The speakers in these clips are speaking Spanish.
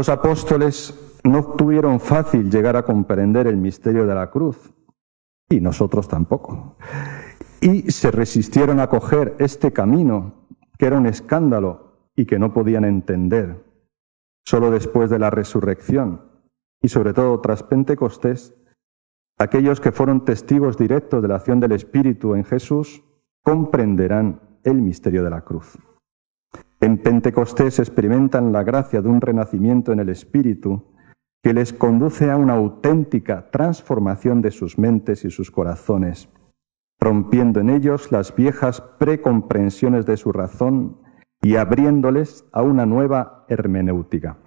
Los apóstoles no tuvieron fácil llegar a comprender el misterio de la cruz, y nosotros tampoco. Y se resistieron a coger este camino, que era un escándalo y que no podían entender. Solo después de la resurrección, y sobre todo tras Pentecostés, aquellos que fueron testigos directos de la acción del Espíritu en Jesús comprenderán el misterio de la cruz. En Pentecostés experimentan la gracia de un renacimiento en el Espíritu que les conduce a una auténtica transformación de sus mentes y sus corazones, rompiendo en ellos las viejas precomprensiones de su razón y abriéndoles a una nueva hermenéutica.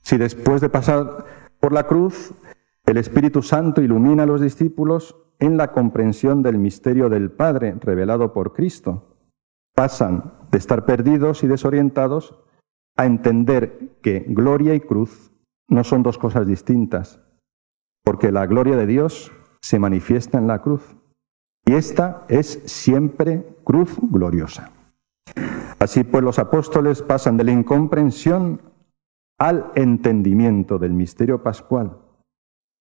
Si después de pasar por la cruz, el Espíritu Santo ilumina a los discípulos en la comprensión del misterio del Padre revelado por Cristo, pasan de estar perdidos y desorientados a entender que gloria y cruz no son dos cosas distintas, porque la gloria de Dios se manifiesta en la cruz, y esta es siempre cruz gloriosa. Así pues, los apóstoles pasan de la incomprensión al entendimiento del misterio pascual,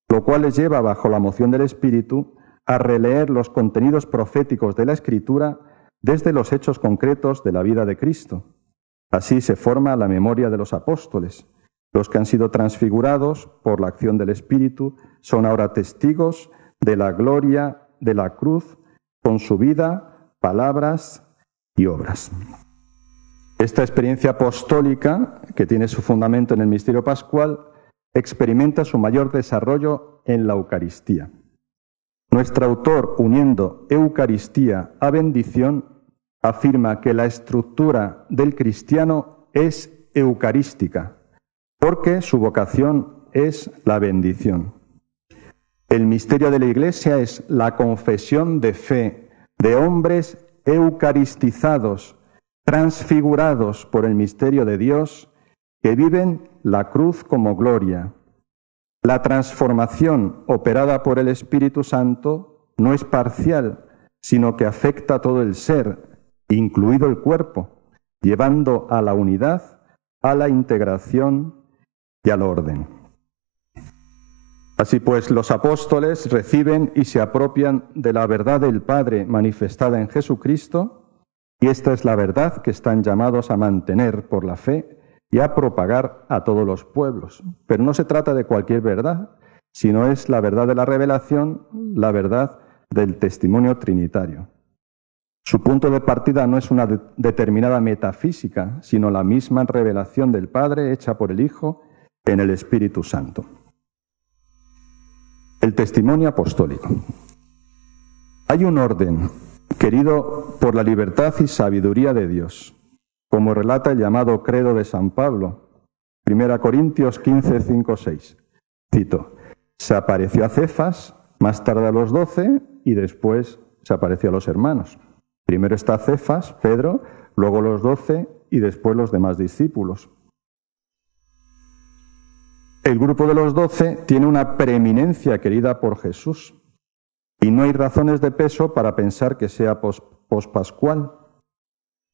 lo cual les lleva, bajo la moción del Espíritu, a releer los contenidos proféticos de la Escritura desde los hechos concretos de la vida de Cristo. Así se forma la memoria de los apóstoles. Los que han sido transfigurados por la acción del Espíritu son ahora testigos de la gloria de la cruz con su vida, palabras y obras. Esta experiencia apostólica, que tiene su fundamento en el misterio pascual, experimenta su mayor desarrollo en la Eucaristía. Nuestro autor, uniendo Eucaristía a bendición, afirma que la estructura del cristiano es eucarística, porque su vocación es la bendición. El misterio de la Iglesia es la confesión de fe de hombres eucaristizados, transfigurados por el misterio de Dios, que viven la cruz como gloria. La transformación operada por el Espíritu Santo no es parcial, sino que afecta a todo el ser, incluido el cuerpo, llevando a la unidad, a la integración y al orden. Así pues, los apóstoles reciben y se apropian de la verdad del Padre manifestada en Jesucristo, y esta es la verdad que están llamados a mantener por la fe y a propagar a todos los pueblos. Pero no se trata de cualquier verdad, sino es la verdad de la revelación, la verdad del testimonio trinitario. Su punto de partida no es una determinada metafísica, sino la misma revelación del Padre hecha por el Hijo en el Espíritu Santo. El testimonio apostólico. Hay un orden querido por la libertad y sabiduría de Dios, como relata el llamado credo de San Pablo, 1 Corintios 15, 5, 6. Cito: se apareció a Cefas, más tarde a los 12 y después se apareció a los hermanos. Primero está Cefas, Pedro, luego los 12 y después los demás discípulos. El grupo de los 12 tiene una preeminencia querida por Jesús y no hay razones de peso para pensar que sea pospascual.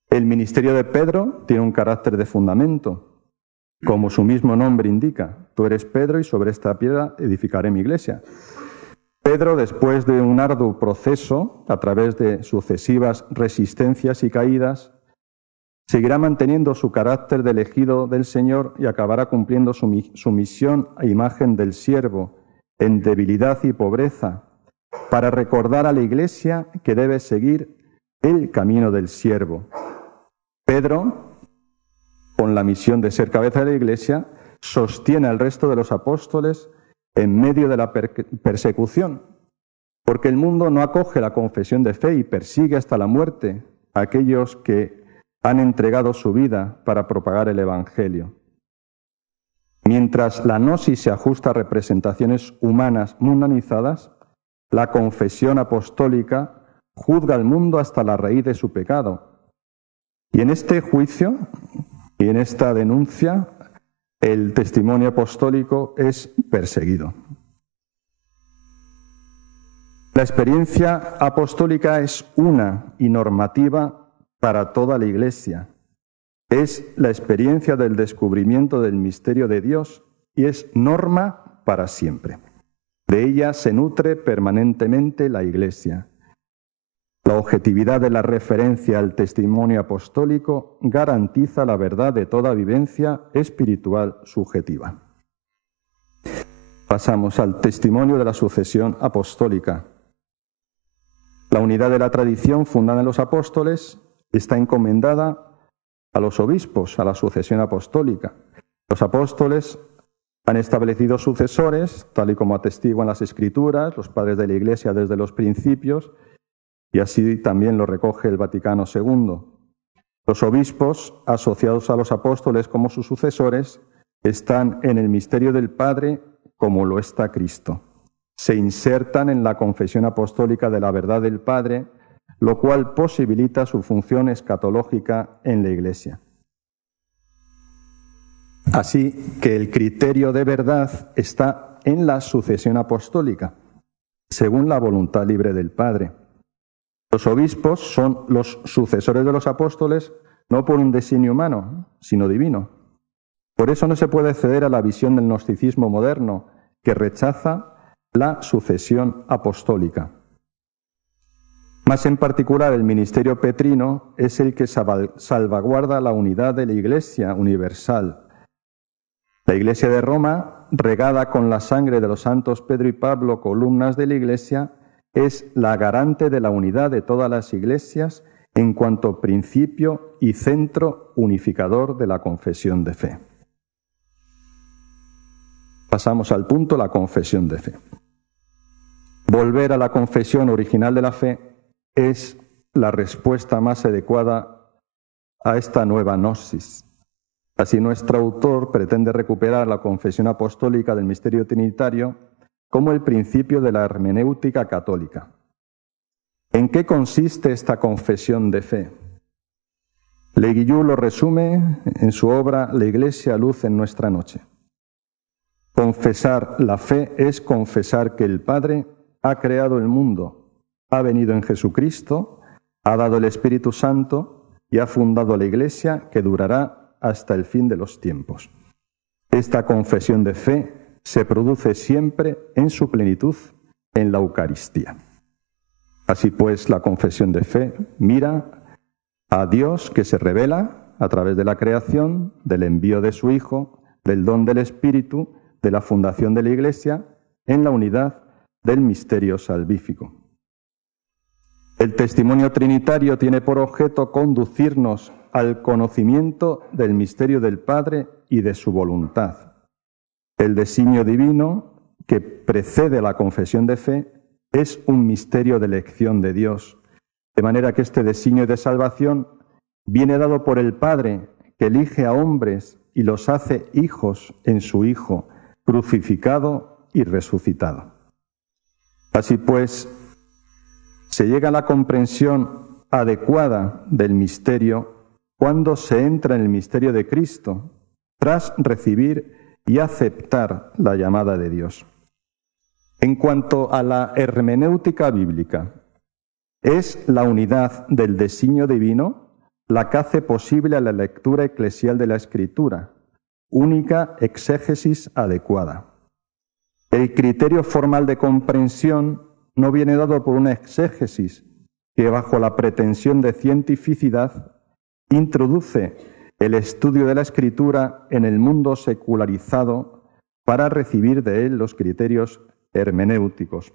El ministerio de Pedro tiene un carácter de fundamento, como su mismo nombre indica: tú eres Pedro y sobre esta piedra edificaré mi iglesia. Pedro, después de un arduo proceso, a través de sucesivas resistencias y caídas, seguirá manteniendo su carácter de elegido del Señor y acabará cumpliendo su misión a imagen del siervo, en debilidad y pobreza, para recordar a la Iglesia que debe seguir el camino del siervo. Pedro, con la misión de ser cabeza de la Iglesia, sostiene al resto de los apóstoles en medio de la persecución, porque el mundo no acoge la confesión de fe y persigue hasta la muerte a aquellos que han entregado su vida para propagar el Evangelio. Mientras la gnosis se ajusta a representaciones humanas mundanizadas, la confesión apostólica juzga al mundo hasta la raíz de su pecado. Y en este juicio y en esta denuncia, el testimonio apostólico es perseguido. La experiencia apostólica es una y normativa para toda la Iglesia. Es la experiencia del descubrimiento del misterio de Dios y es norma para siempre. De ella se nutre permanentemente la Iglesia. La objetividad de la referencia al testimonio apostólico garantiza la verdad de toda vivencia espiritual subjetiva. Pasamos al testimonio de la sucesión apostólica. La unidad de la tradición fundada en los apóstoles está encomendada a los obispos, a la sucesión apostólica. Los apóstoles han establecido sucesores, tal y como atestiguan las Escrituras, los padres de la Iglesia desde los principios, y así también lo recoge el Vaticano II. Los obispos, asociados a los apóstoles como sus sucesores, están en el misterio del Padre como lo está Cristo. Se insertan en la confesión apostólica de la verdad del Padre, lo cual posibilita su función escatológica en la Iglesia. Así que el criterio de verdad está en la sucesión apostólica, según la voluntad libre del Padre. Los obispos son los sucesores de los apóstoles no por un designio humano, sino divino. Por eso no se puede ceder a la visión del gnosticismo moderno, que rechaza la sucesión apostólica. Más en particular, el ministerio petrino es el que salvaguarda la unidad de la Iglesia universal. La Iglesia de Roma, regada con la sangre de los santos Pedro y Pablo, columnas de la Iglesia, es la garante de la unidad de todas las iglesias en cuanto principio y centro unificador de la confesión de fe. Pasamos al punto, la confesión de fe. Volver a la confesión original de la fe es la respuesta más adecuada a esta nueva gnosis. Así, nuestro autor pretende recuperar la confesión apostólica del misterio trinitario como el principio de la hermenéutica católica. ¿En qué consiste esta confesión de fe? Le Guillou lo resume en su obra La Iglesia, luz en nuestra noche. Confesar la fe es confesar que el Padre ha creado el mundo, ha venido en Jesucristo, ha dado el Espíritu Santo y ha fundado la Iglesia que durará hasta el fin de los tiempos. Esta confesión de fe se produce siempre en su plenitud en la Eucaristía. Así pues, la confesión de fe mira a Dios que se revela a través de la creación, del envío de su Hijo, del don del Espíritu, de la fundación de la Iglesia, en la unidad del misterio salvífico. El testimonio trinitario tiene por objeto conducirnos al conocimiento del misterio del Padre y de su voluntad. El designio divino que precede la confesión de fe es un misterio de elección de Dios, de manera que este designio de salvación viene dado por el Padre, que elige a hombres y los hace hijos en su Hijo, crucificado y resucitado. Así pues, se llega a la comprensión adecuada del misterio cuando se entra en el misterio de Cristo, tras recibir y aceptar la llamada de Dios. En cuanto a la hermenéutica bíblica, es la unidad del designio divino la que hace posible la lectura eclesial de la Escritura, única exégesis adecuada. El criterio formal de comprensión no viene dado por una exégesis que, bajo la pretensión de cientificidad, introduce el estudio de la Escritura en el mundo secularizado para recibir de él los criterios hermenéuticos.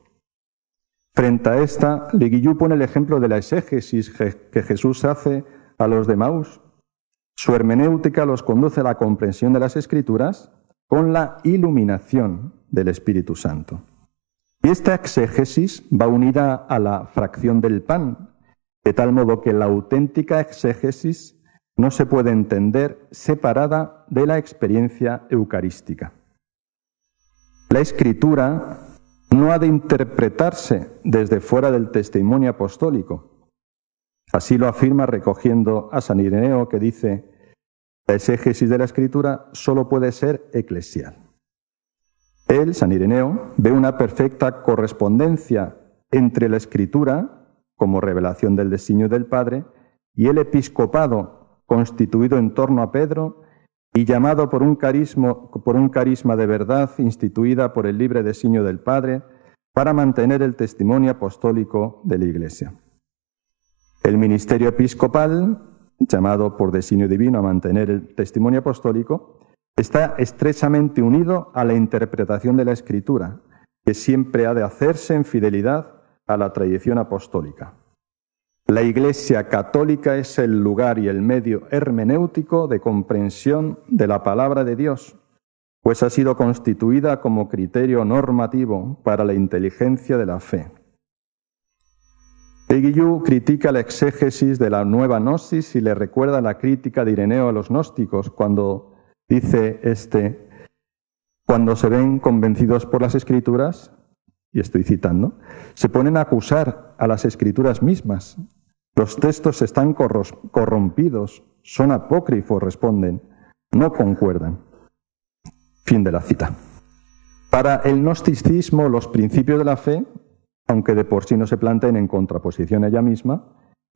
Frente a esta, Le Guillou pone el ejemplo de la exégesis que Jesús hace a los de Maús. Su hermenéutica los conduce a la comprensión de las Escrituras con la iluminación del Espíritu Santo. Y esta exégesis va unida a la fracción del pan, de tal modo que la auténtica exégesis no se puede entender separada de la experiencia eucarística. La Escritura no ha de interpretarse desde fuera del testimonio apostólico. Así lo afirma recogiendo a San Ireneo, que dice: la exégesis de la Escritura solo puede ser eclesial. Él, San Ireneo, ve una perfecta correspondencia entre la Escritura, como revelación del designio del Padre, y el episcopado, constituido en torno a Pedro y llamado por un carisma de verdad instituida por el libre designio del Padre para mantener el testimonio apostólico de la Iglesia. El ministerio episcopal, llamado por designio divino a mantener el testimonio apostólico, está estrechamente unido a la interpretación de la Escritura, que siempre ha de hacerse en fidelidad a la tradición apostólica. La Iglesia católica es el lugar y el medio hermenéutico de comprensión de la palabra de Dios, pues ha sido constituida como criterio normativo para la inteligencia de la fe. Guillou critica la exégesis de la nueva gnosis y le recuerda la crítica de Ireneo a los gnósticos cuando dice cuando se ven convencidos por las Escrituras, y estoy citando, se ponen a acusar a las Escrituras mismas. Los textos están corrompidos, son apócrifos, responden, no concuerdan. Fin de la cita. Para el gnosticismo, los principios de la fe, aunque de por sí no se planteen en contraposición a ella misma,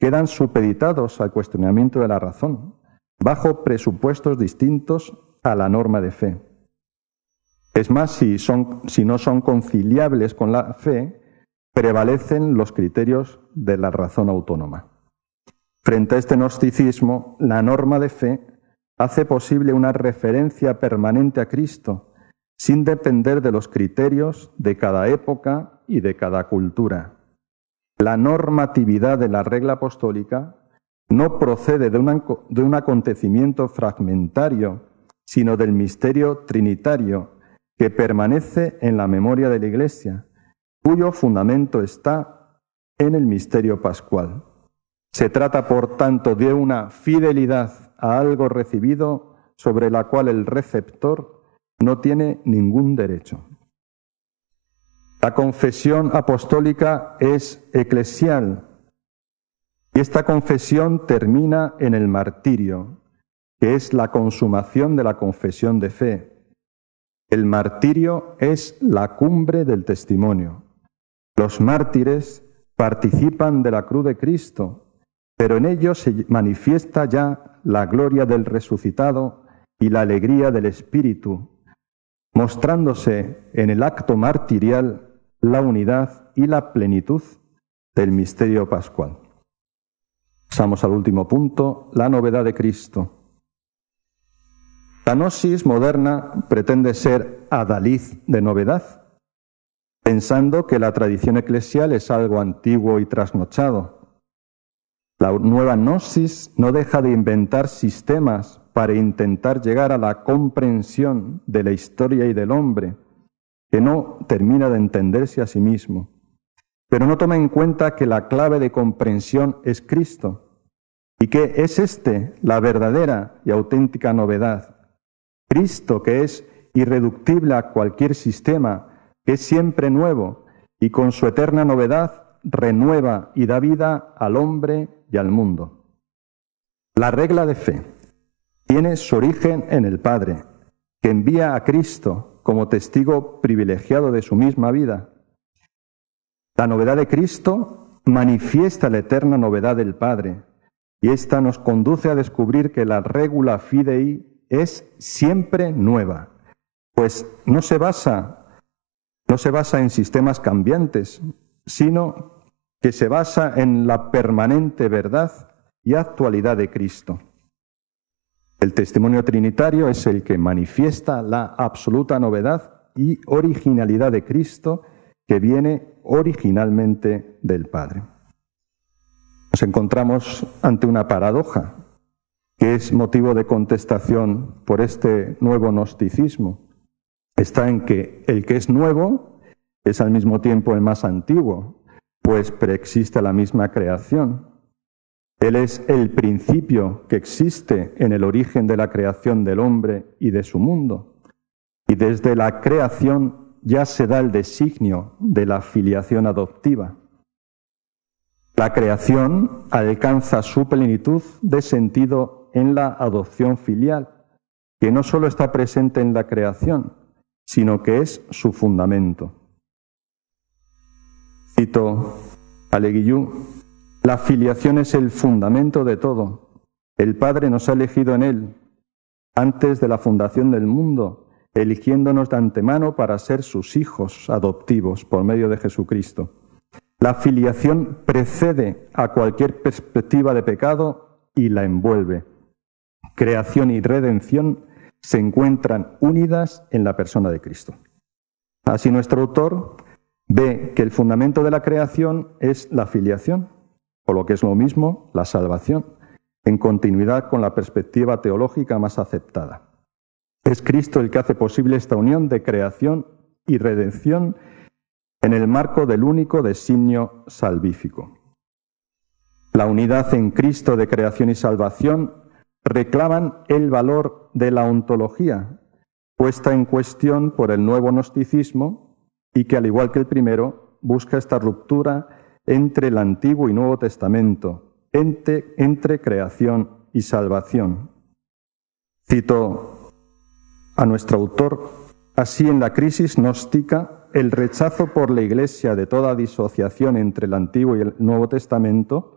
quedan supeditados al cuestionamiento de la razón, bajo presupuestos distintos a la norma de fe. Es más, si no son conciliables con la fe, prevalecen los criterios de la razón autónoma. Frente a este gnosticismo, la norma de fe hace posible una referencia permanente a Cristo, sin depender de los criterios de cada época y de cada cultura. La normatividad de la regla apostólica no procede de un acontecimiento fragmentario, sino del misterio trinitario que permanece en la memoria de la Iglesia, cuyo fundamento está en el misterio pascual. Se trata, por tanto, de una fidelidad a algo recibido sobre la cual el receptor no tiene ningún derecho. La confesión apostólica es eclesial y esta confesión termina en el martirio, que es la consumación de la confesión de fe. El martirio es la cumbre del testimonio. Los mártires participan de la cruz de Cristo, pero en ellos se manifiesta ya la gloria del resucitado y la alegría del Espíritu, mostrándose en el acto martirial la unidad y la plenitud del misterio pascual. Pasamos al último punto, la novedad de Cristo. La gnosis moderna pretende ser adalid de novedad, pensando que la tradición eclesial es algo antiguo y trasnochado. La nueva gnosis no deja de inventar sistemas para intentar llegar a la comprensión de la historia y del hombre, que no termina de entenderse a sí mismo, pero no toma en cuenta que la clave de comprensión es Cristo, y que es la verdadera y auténtica novedad. Cristo, que es irreductible a cualquier sistema, que es siempre nuevo, y con su eterna novedad renueva y da vida al hombre y al mundo. La regla de fe tiene su origen en el Padre, que envía a Cristo como testigo privilegiado de su misma vida. La novedad de Cristo manifiesta la eterna novedad del Padre, y esta nos conduce a descubrir que la regula fidei es siempre nueva, pues no se basa en sistemas cambiantes, sino que se basa en la permanente verdad y actualidad de Cristo. El testimonio trinitario es el que manifiesta la absoluta novedad y originalidad de Cristo, que viene originalmente del Padre. Nos encontramos ante una paradoja, que es motivo de contestación por este nuevo gnosticismo. Está en que el que es nuevo es al mismo tiempo el más antiguo, pues preexiste la misma creación. Él es el principio que existe en el origen de la creación del hombre y de su mundo. Y desde la creación ya se da el designio de la filiación adoptiva. La creación alcanza su plenitud de sentido en la adopción filial, que no solo está presente en la creación, sino que es su fundamento. Cito a Guillou: la filiación es el fundamento de todo, El Padre nos ha elegido en Él antes de la fundación del mundo, eligiéndonos de antemano para ser sus hijos adoptivos por medio de Jesucristo. La filiación precede a cualquier perspectiva de pecado y la envuelve. Creación y redención se encuentran unidas en la persona de Cristo. Así nuestro autor ve que el fundamento de la creación es la filiación, o lo que es lo mismo, la salvación, en continuidad con la perspectiva teológica más aceptada. Es Cristo el que hace posible esta unión de creación y redención en el marco del único designio salvífico. La unidad en Cristo de creación y salvación reclaman el valor de la ontología, puesta en cuestión por el nuevo gnosticismo y que, al igual que el primero, busca esta ruptura entre el Antiguo y Nuevo Testamento, entre creación y salvación. Cito a nuestro autor: así, en la crisis gnóstica, el rechazo por la Iglesia de toda disociación entre el Antiguo y el Nuevo Testamento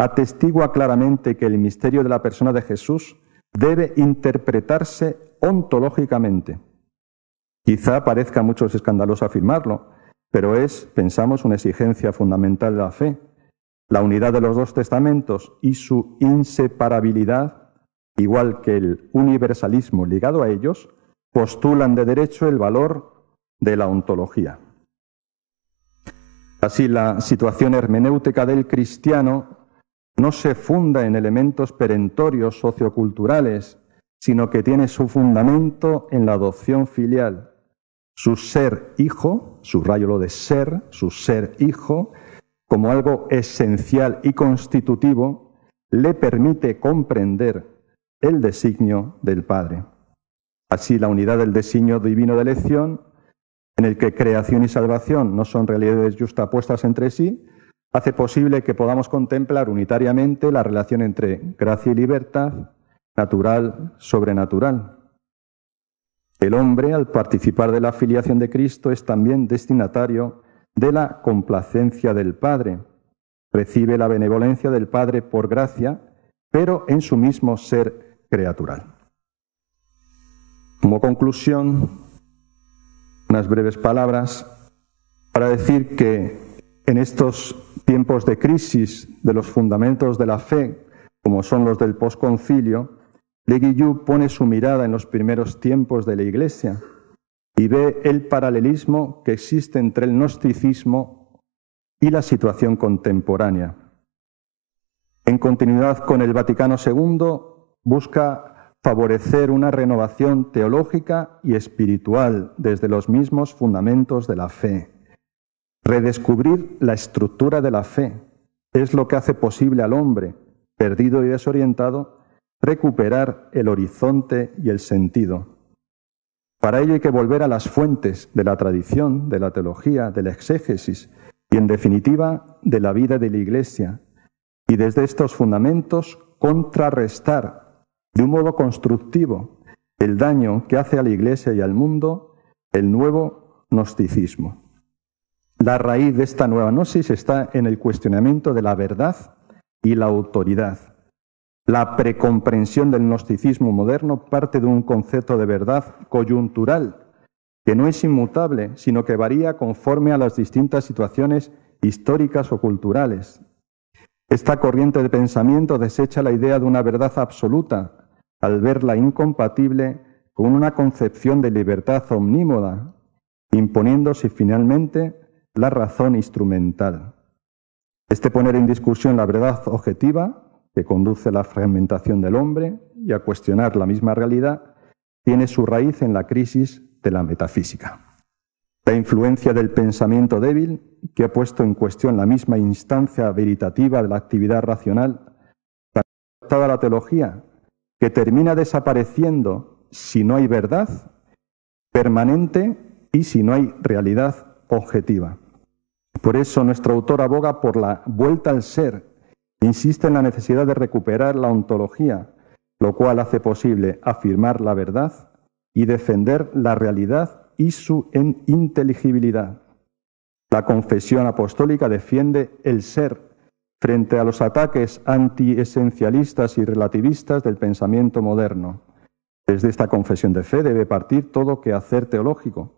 atestigua claramente que el misterio de la persona de Jesús debe interpretarse ontológicamente. Quizá parezca a muchos escandaloso afirmarlo, pero es, pensamos, una exigencia fundamental de la fe. La unidad de los dos testamentos y su inseparabilidad, igual que el universalismo ligado a ellos, postulan de derecho el valor de la ontología. Así, la situación hermenéutica del cristiano no se funda en elementos perentorios socioculturales, sino que tiene su fundamento en la adopción filial. Su ser hijo, subrayo lo de ser, su ser hijo, como algo esencial y constitutivo, le permite comprender el designio del Padre. Así, la unidad del designio divino de elección, en el que creación y salvación no son realidades justapuestas entre sí, hace posible que podamos contemplar unitariamente la relación entre gracia y libertad, natural, sobrenatural. El hombre, al participar de la filiación de Cristo, es también destinatario de la complacencia del Padre. Recibe la benevolencia del Padre por gracia, pero en su mismo ser creatural. Como conclusión, unas breves palabras para decir que en estos tiempos de crisis de los fundamentos de la fe, como son los del posconcilio, Le Guillou pone su mirada en los primeros tiempos de la Iglesia y ve el paralelismo que existe entre el gnosticismo y la situación contemporánea. En continuidad con el Vaticano II, busca favorecer una renovación teológica y espiritual desde los mismos fundamentos de la fe. Redescubrir la estructura de la fe es lo que hace posible al hombre, perdido y desorientado, recuperar el horizonte y el sentido. Para ello hay que volver a las fuentes de la tradición, de la teología, de la exégesis y, en definitiva, de la vida de la Iglesia, y desde estos fundamentos contrarrestar de un modo constructivo el daño que hace a la Iglesia y al mundo el nuevo gnosticismo. La raíz de esta nueva gnosis está en el cuestionamiento de la verdad y la autoridad. La precomprensión del gnosticismo moderno parte de un concepto de verdad coyuntural, que no es inmutable, sino que varía conforme a las distintas situaciones históricas o culturales. Esta corriente de pensamiento desecha la idea de una verdad absoluta, al verla incompatible con una concepción de libertad omnímoda, imponiéndose finalmente la razón instrumental. Este poner en discusión la verdad objetiva, que conduce a la fragmentación del hombre y a cuestionar la misma realidad, tiene su raíz en la crisis de la metafísica. La influencia del pensamiento débil, que ha puesto en cuestión la misma instancia veritativa de la actividad racional, adaptada a la teología, que termina desapareciendo si no hay verdad permanente y si no hay realidad objetiva. Por eso nuestro autor aboga por la vuelta al ser, insiste en la necesidad de recuperar la ontología, lo cual hace posible afirmar la verdad y defender la realidad y su inteligibilidad. La confesión apostólica defiende el ser frente a los ataques antiesencialistas y relativistas del pensamiento moderno. Desde esta confesión de fe debe partir todo quehacer teológico,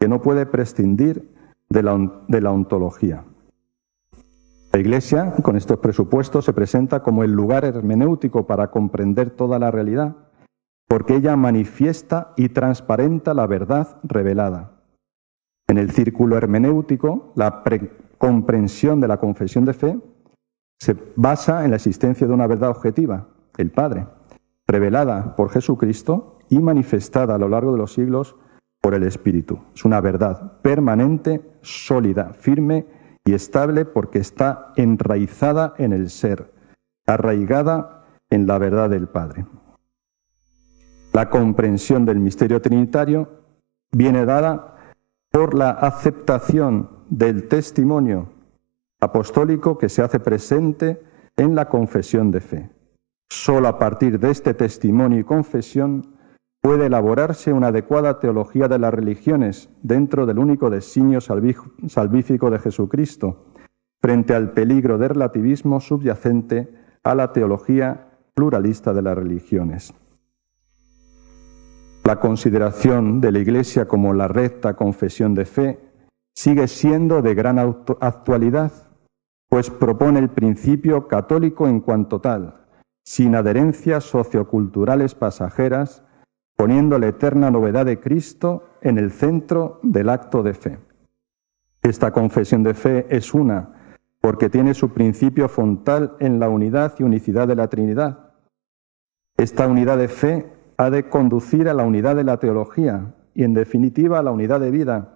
que no puede prescindir de la ontología. La Iglesia, con estos presupuestos, se presenta como el lugar hermenéutico para comprender toda la realidad, porque ella manifiesta y transparenta la verdad revelada. En el círculo hermenéutico, la comprensión de la confesión de fe se basa en la existencia de una verdad objetiva, el Padre, revelada por Jesucristo y manifestada a lo largo de los siglos por el Espíritu. Es una verdad permanente, sólida, firme y estable porque está enraizada en el ser, arraigada en la verdad del Padre. La comprensión del misterio trinitario viene dada por la aceptación del testimonio apostólico que se hace presente en la confesión de fe. Solo a partir de este testimonio y confesión puede elaborarse una adecuada teología de las religiones dentro del único designio salvífico de Jesucristo, frente al peligro de relativismo subyacente a la teología pluralista de las religiones. La consideración de la Iglesia como la recta confesión de fe sigue siendo de gran actualidad, pues propone el principio católico en cuanto tal, sin adherencias socioculturales pasajeras, poniendo la eterna novedad de Cristo en el centro del acto de fe. Esta confesión de fe es una, porque tiene su principio frontal en la unidad y unicidad de la Trinidad. Esta unidad de fe ha de conducir a la unidad de la teología y, en definitiva, a la unidad de vida,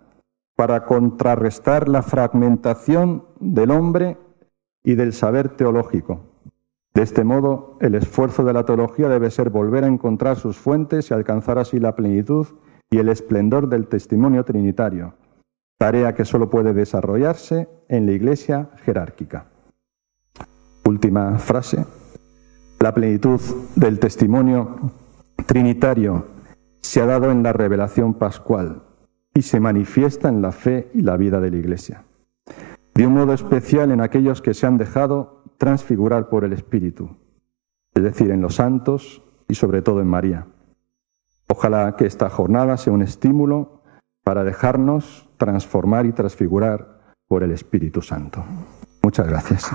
para contrarrestar la fragmentación del hombre y del saber teológico. De este modo, el esfuerzo de la teología debe ser volver a encontrar sus fuentes y alcanzar así la plenitud y el esplendor del testimonio trinitario, tarea que solo puede desarrollarse en la Iglesia jerárquica. Última frase. La plenitud del testimonio trinitario se ha dado en la revelación pascual y se manifiesta en la fe y la vida de la Iglesia, de un modo especial en aquellos que se han dejado transfigurar por el Espíritu, es decir, en los santos y sobre todo en María. Ojalá que esta jornada sea un estímulo para dejarnos transformar y transfigurar por el Espíritu Santo. Muchas gracias.